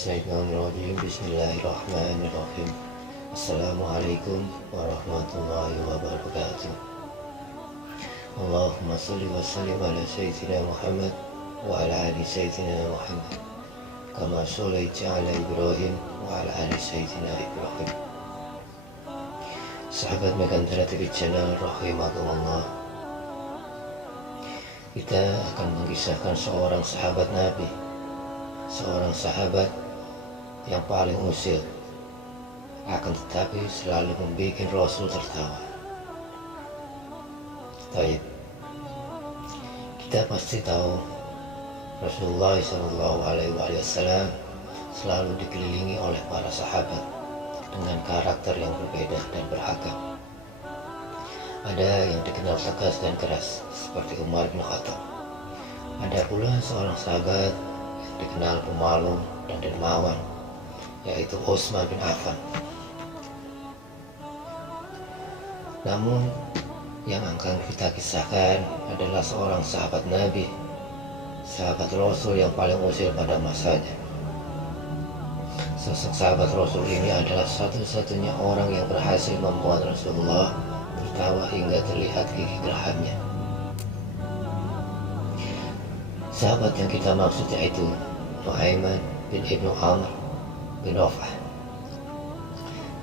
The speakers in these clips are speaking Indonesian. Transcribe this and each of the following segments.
Minasyaitonirrajim. Bismillahirrahmanirrahim. Assalamualaikum warahmatullahi wabarakatuh. Allahumma salli wa sallim ala Sayyidina Muhammad wa ala ali Sayyidina Muhammad kama shallaita ala Ibrahim wa ala ali Sayyidina Ibrahim. Sahabat Megantara TV Channel rahimakumullah, kita akan mengisahkan seorang sahabat Nabi, seorang sahabat yang paling usil, akan tetapi selalu membuat Rasul tertawa. Baik, kita pasti tahu Rasulullah SAW selalu dikelilingi oleh para sahabat dengan karakter yang berbeda dan beragam. Ada yang dikenal tegas dan keras seperti Umar bin Khattab. Ada pula seorang sahabat yang dikenal pemalu dan dermawan, yaitu Utsman bin Affan. Namun yang akan kita kisahkan adalah seorang sahabat Nabi, sahabat Rasul yang paling usil pada masanya. Sosok sahabat Rasul ini adalah satu-satunya orang yang berhasil membuat Rasulullah tertawa hingga terlihat gigi gerahamnya. Sahabat yang kita maksud yaitu Nu'aiman bin Ibnu Amr bin Rafah.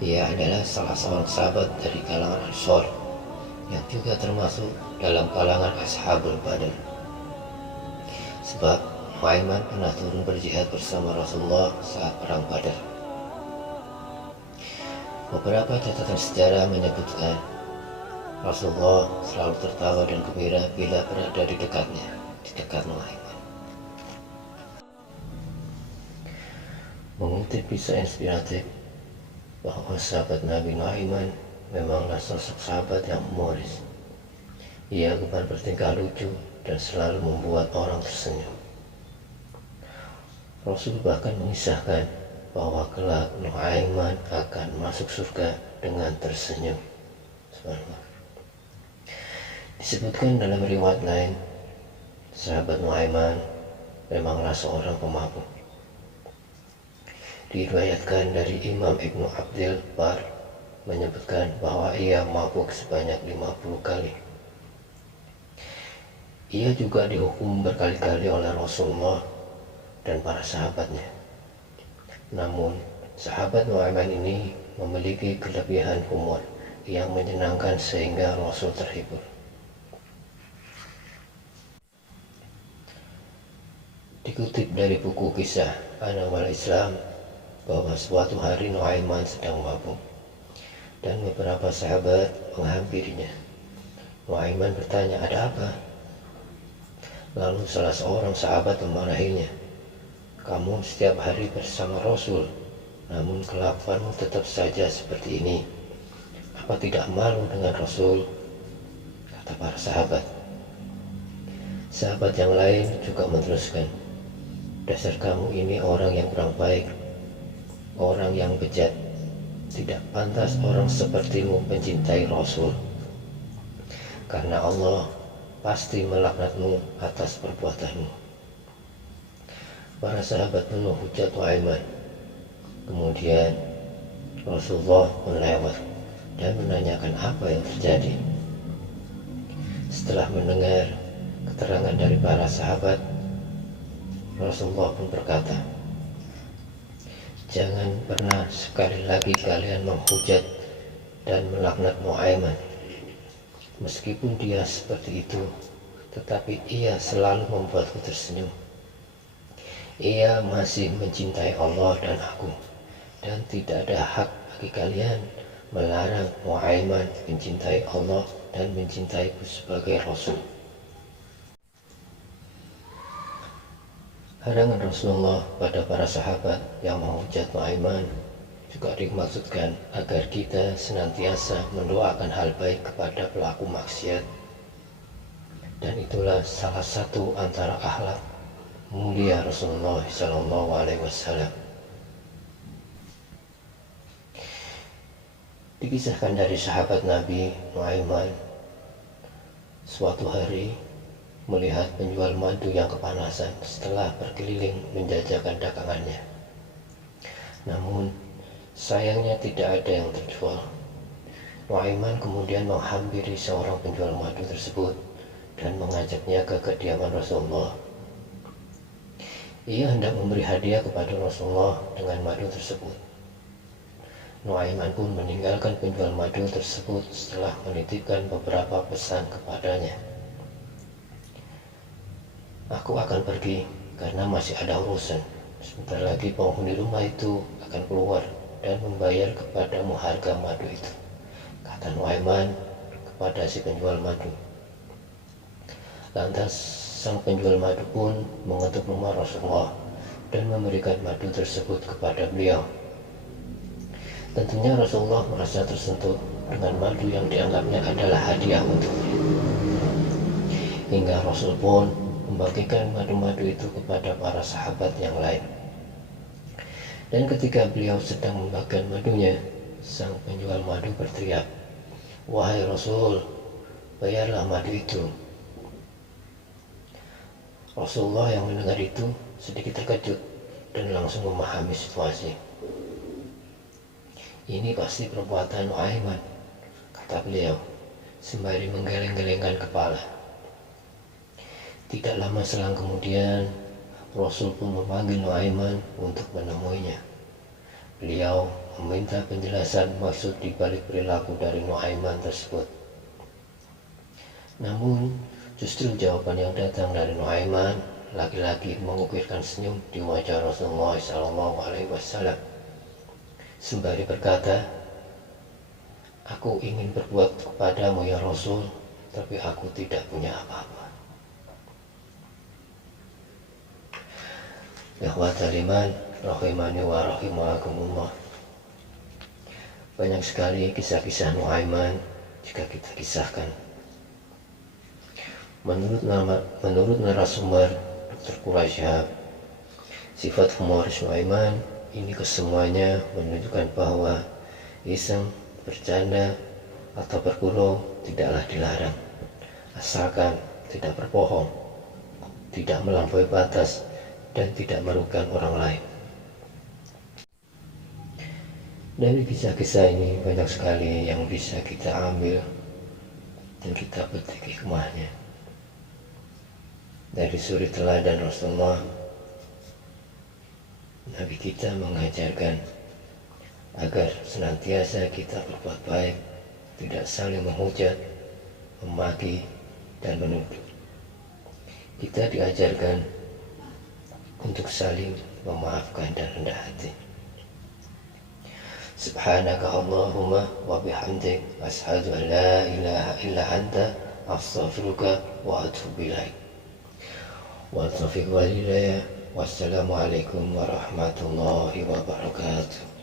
Ia adalah salah seorang sahabat dari kalangan Ansor yang juga termasuk dalam kalangan Ashabul Badar. Sebab Nu'aiman pernah turun berjihad bersama Rasulullah saat perang Badar. Beberapa catatan sejarah menyebutkan Rasulullah selalu tertawa dan gembira bila berada di dekatnya, di dekat Nu'aiman. Mengutip kisah inspiratif bahwa sahabat Nabi Nu'aiman memanglah sosok sahabat yang humoris. Ia gemar bertingkah lucu dan selalu membuat orang tersenyum. Rasul bahkan mengisahkan bahwa kelak Nu'aiman akan masuk surga dengan tersenyum. Subhanallah. Disebutkan dalam riwayat lain, sahabat Nu'aiman memanglah seorang pemabuk. Diriwayatkan dari Imam Ibnu Abdil Bar menyebutkan bahwa ia mabuk sebanyak 50 kali. Ia juga dihukum berkali-kali oleh Rasulullah dan para sahabatnya. Namun, sahabat Nu'aiman ini memiliki kelebihan humor yang menyenangkan sehingga Rasul terhibur. Dikutip dari buku kisah Anwar Islam bahwa suatu hari Nu'aiman sedang mabuk dan beberapa sahabat menghampirinya. Nu'aiman bertanya, "Ada apa?" Lalu salah seorang sahabat memarahinya, "Kamu setiap hari bersama Rasul, namun kelakuanmu tetap saja seperti ini. Apa tidak malu dengan Rasul?" Kata para sahabat. Sahabat yang lain juga meneruskan, "Dasar kamu ini orang yang kurang baik, orang yang bejat. Tidak pantas orang sepertimu mencintai Rasul. Karena Allah pasti melaknatmu atas perbuatanmu." Para sahabat penuh hujat Nu'aiman. Kemudian Rasulullah pun lewat dan menanyakan apa yang terjadi. Setelah mendengar keterangan dari para sahabat, Rasulullah pun berkata, "Jangan pernah sekali lagi kalian menghujat dan melaknat Nu'aiman. Meskipun dia seperti itu, tetapi ia selalu membuatku tersenyum. Ia masih mencintai Allah dan aku, dan tidak ada hak bagi kalian melarang Nu'aiman mencintai Allah dan mencintaiku sebagai Rasul." Harangan Rasulullah pada para sahabat yang menghujat Nu'aiman juga dimaksudkan agar kita senantiasa mendoakan hal baik kepada pelaku maksiat, dan itulah salah satu antara akhlak mulia Rasulullah SAW. Dikisahkan dari sahabat Nabi Nu'aiman, suatu hari melihat penjual madu yang kepanasan setelah berkeliling menjajakan dagangannya. Namun sayangnya tidak ada yang terjual. Nuaiman kemudian menghampiri seorang penjual madu tersebut dan mengajaknya ke kediaman Rasulullah. Ia hendak memberi hadiah kepada Rasulullah dengan madu tersebut. Nuaiman pun meninggalkan penjual madu tersebut setelah menitipkan beberapa pesan kepadanya. Aku akan pergi karena masih ada urusan. Sebentar lagi penghuni rumah itu akan keluar dan membayar kepadamu harga madu itu, kata Nuaiman kepada si penjual madu. Lantas sang penjual madu pun mengetuk rumah Rasulullah dan memberikan madu tersebut kepada beliau. Tentunya Rasulullah merasa tersentuh dengan madu yang dianggapnya adalah hadiah untuknya. Hingga Rasul pun membagikan madu-madu itu kepada para sahabat yang lain. Dan ketika beliau sedang membagikan madunya, sang penjual madu berteriak, "Wahai Rasul, bayarlah madu itu." Rasulullah yang mendengar itu sedikit terkejut dan langsung memahami situasi. "Ini pasti perbuatan Nuaiman," kata beliau sembari menggeleng-gelengkan kepala. Tidak lama selang kemudian, Rasul pun memanggil Nuaiman untuk menemuinya. Beliau meminta penjelasan maksud dibalik perilaku dari Nuaiman tersebut. Namun, justru jawaban yang datang dari Nuaiman lagi-lagi mengukirkan senyum di wajah Rasulullah SAW. Sembari berkata, "Aku ingin berbuat kepadamu ya Rasul, tapi aku tidak punya apa-apa." Ikhwatal iman, rahimani wa rahimakumullah. Banyak sekali kisah-kisah Nuaiman jika kita kisahkan. Menurut narasumber Dr. Quraisyhab, sifat humoris Nuaiman ini kesemuanya menunjukkan bahwa iseng, bercanda, atau bergurau tidaklah dilarang, asalkan tidak berbohong, tidak melampaui batas, dan tidak merugikan orang lain. Dari kisah-kisah ini banyak sekali yang bisa kita ambil dan kita petik hikmahnya. Dari suri teladan Rasulullah, Nabi kita mengajarkan agar senantiasa kita berbuat baik, tidak saling menghujat, memaki, dan menuduh. Kita diajarkan untuk saling memaafkan dan rendah hati. Subhanaka Allahumma wa bihamdik, asyhadu an la ilaha illa anta, astaghfiruka wa atubu ilaik. Wa taufiq wal hidayah. Wassalamualaikum warahmatullahi wabarakatuh.